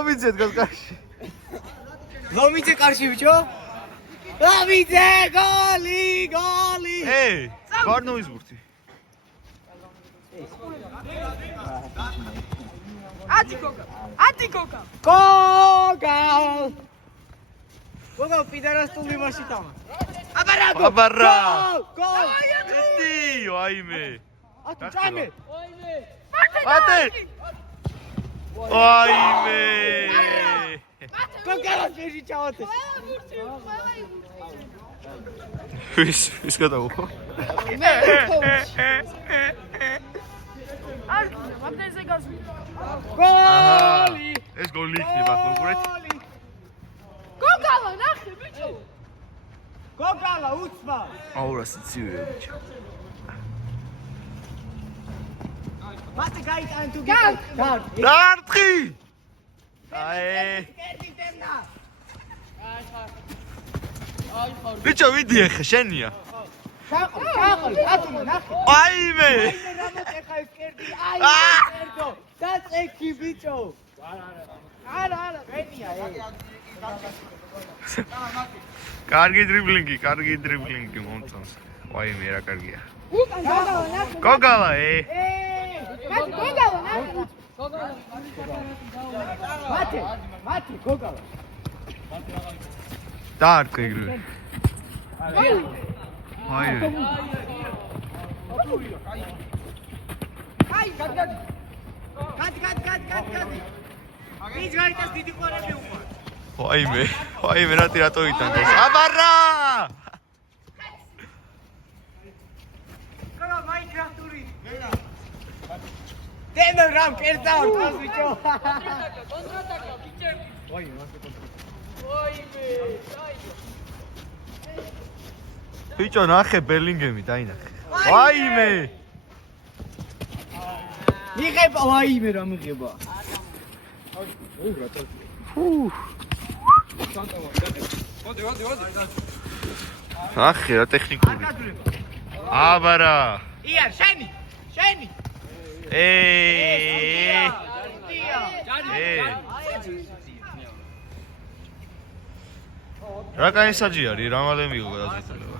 ლომიძე დგას კარში. ლომიძე კარში ბიჭო. ლომიძე გოლი. ვარ ნოიზბურთი. ატიკოკა. გოგა პიდარასტული მასი თამა. აბარა. გოლ. ეტი, ვაიმე. ატი წამე. მათე. ვაიმე. გოგალას ვეჟი ჩავათე. ვის გადავუხო? მამდენზე გასული. გოლი. ეს გოლი იქნება კონკრეტ. გოგალა ნახე ბიჭო. გოგალა უცბა. აურა სიცივეა ბიჭო. მათე გაიტანე თუ გარ. დარტყი. აი. ბიჭო ვიდი ახლა შენია. ჩაყოლ, ატუმა ნახე. აიმე. ეხა ეს კერდი, კერდო. დაწექი ბიჭო. არა, ვენია კარგი დრიბლინგი მომწონს. ვაიმე რა კარგია. უკან გოგალა ნახე. გოგალა გოგალა ნახე. მათე გოგალა. დარტყი ეგრევე. აიმე. გადი. ის გაიტას დიდი ყურები უყურე. ვაიმე რატო იტანდეს? აბარა! გოგა მაინკრაფტური. დენო რამ კერდაო თავს ბიჭო. კონტრატაკა ბიჭები. ბიჭო ნახე ბელინგემი დაინახე. ვაიმე! მიღება ვაიმე რა მიღება. ნახე რა ტექნიკური. აბარა! ია შენი. რა კაი საჯი არის, რა მალე მიიღო გადაწყვეტილება.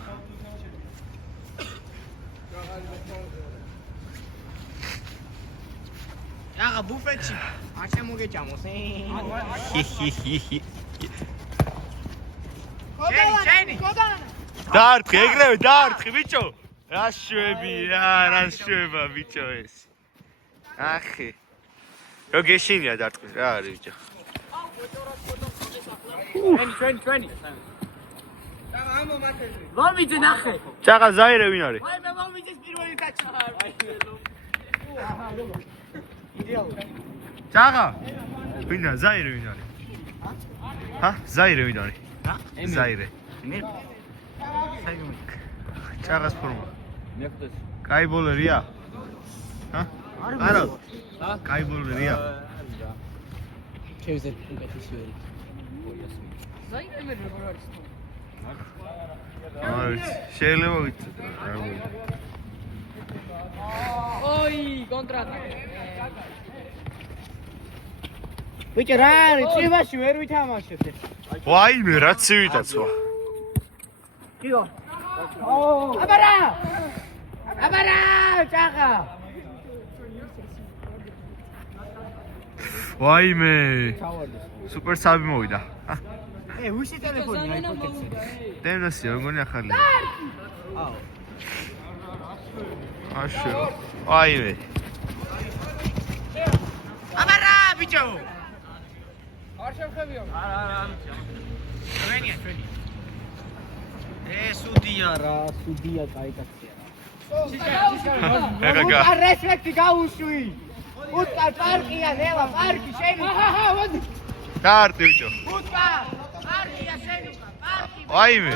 რაღა ბუფეტში არ შემოგეჭამოს. შენი. დარტყი, ეგრევე დარტყი, ბიჭო. რა შვება ბიჭო ეს. ახი. რო გეშინია დარტყვის რა არის ბიჭო. ჩვენი. ამო მათეზე. ლომიძე ნახე. ჩაღა ზაირე ვინ არის? ვაიმე ლომიძეს პირველი ტაჩი. ჩაღა. ვინა ზაირე ვინ არის? ზაირე ვინ არის? ზაირე. მე. ჩაღას ფორმა. კაი ბოლერია? არა. კაი ბოლერია? შევიზეთ უკეთესი ვერი. ზაირე რო არის. შეიძლება ვიცოდე რა გული. კონტრატაკა. ბიჭო რა არის? წვიმაში ვერ ვითამაშებთ. ვაიმე რა ცივიტაცვა. კიო. აბარა! ჩაღა. ვაიმე. სუპერ საბი მოვიდა. უსი ტელეფონია იფოტექსი. დენოსი როგორი ახალია? აშო. ვაიმე. აბარა ბიჭო. არ შევხებიო. არა. ჩვენი. სუდია კაიტაცია. ეხა რესპექტი გაუშვი. უტკა პარკია ნელა პარკი შენი. დარტი ბიჭო. უტკა პარკია შენი პარკი. ვაიმე.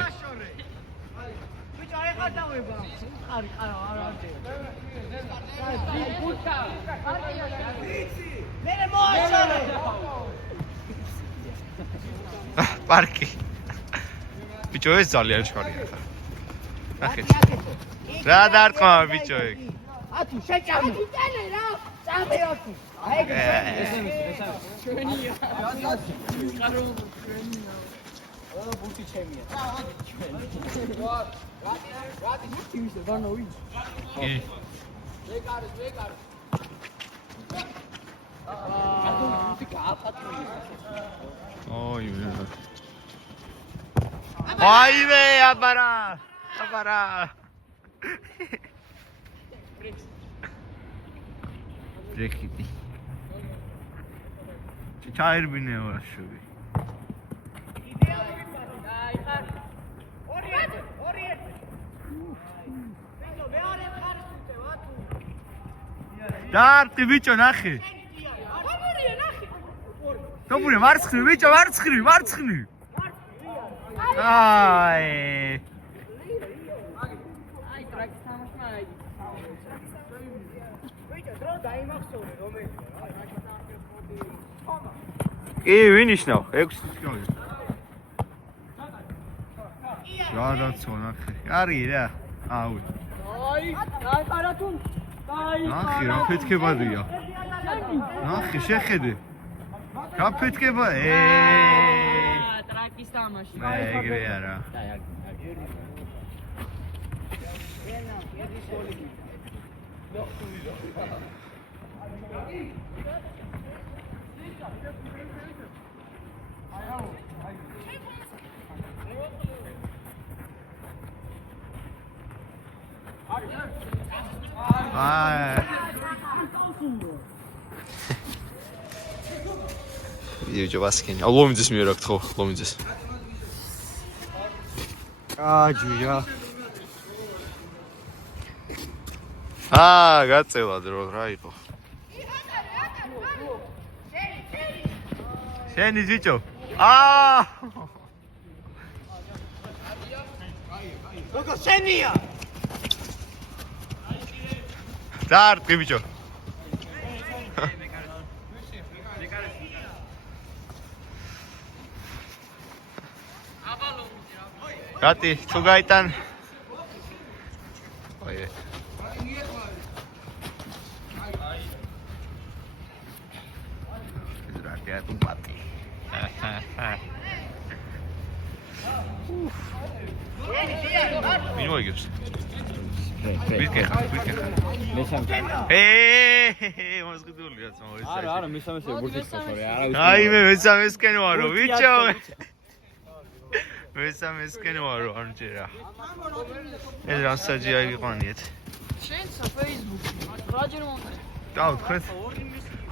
ბიჭო ეხა დავება. ხარი არა. უტკა პარკია ვიცი. მე მოაშორე. პარკი. ბიჭო ეს ძალიან შორია ხა. ნახე. რა დარტყმა ბიჭო ეგ. ათი შეჭამე. იტანე რა. წამე ოცი. აი ეგ ჩვენია. ხარო ჩვენია. ბუთი ჩემია. რატი იმის დანოვი. კი. ვეგარი. აბა ბუთი გააფათურე. ოიმე. აიმე აბარა. ბრექიტი. ჩაერბინე ვაშოვი. აი ხარ. ორი ერთი. ბიჭო მეორე ხარს უთე ვატუ. დარტი ბიჭო ნახე. აბურია ნახე. დაბურე მარცხნივ ბიჭო მარცხნივ. აი. აი ტრაკის თამაშმა აი. ბიჭო დრო დაიმახსოვრე რომელია. კი ვინიშნავ 6 თქონი. გადაცო ნახე. არი რა. აუ. აი ხარათუნ. აი ნახე რა ფეთქებადია. ნახე შეხედე. რა ფეთქება? ტრაკის თამაში. ეგრე არა. ვიდეო ჯავასკენი. ლომიძეს მიერ აქ ხო, ლომიძეს. აჯია. გაწევა დრო რა იყო. შენი ბიჭო. როგორ შენია? დარტი ბიჭო. გატი, თუ გაიტან. ოი. ზრაკია თუ პატი. მინ მოიგებს. ვიქეხა. მოსგდული რაც მოიცე. არა, მესამესე ბურთის ხორი, არა. აი მე მესამესკენ ვარო, ბიჭო. მესამესკენ ვარო, არჯერა. ეს რასაჯი აიყვანიეთ. შენსა Facebook-ში. რაჯერ მომწე. დავთქვეთ.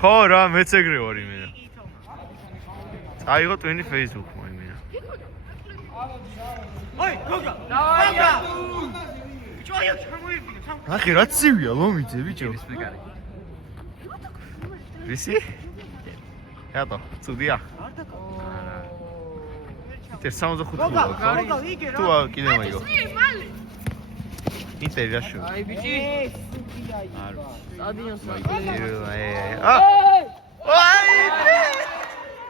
ხო რა, მეც ეგრე ვარ იმენა. აიღო ტვინი Facebook-მა იმენა. ოი, გოგა. დავაი. ბიჭო, აი ჩამოიფიქრე. ნახე რა ცივია ლომიძე ბიჭო. ვისი? რატო? ცუდია. ინტერ 65 გოგა, გოლა. გოგა, იგე რა. თუ კიდე მაიგო. ინტერ რაშო. აი ბიჭი. სტადიონს. აი.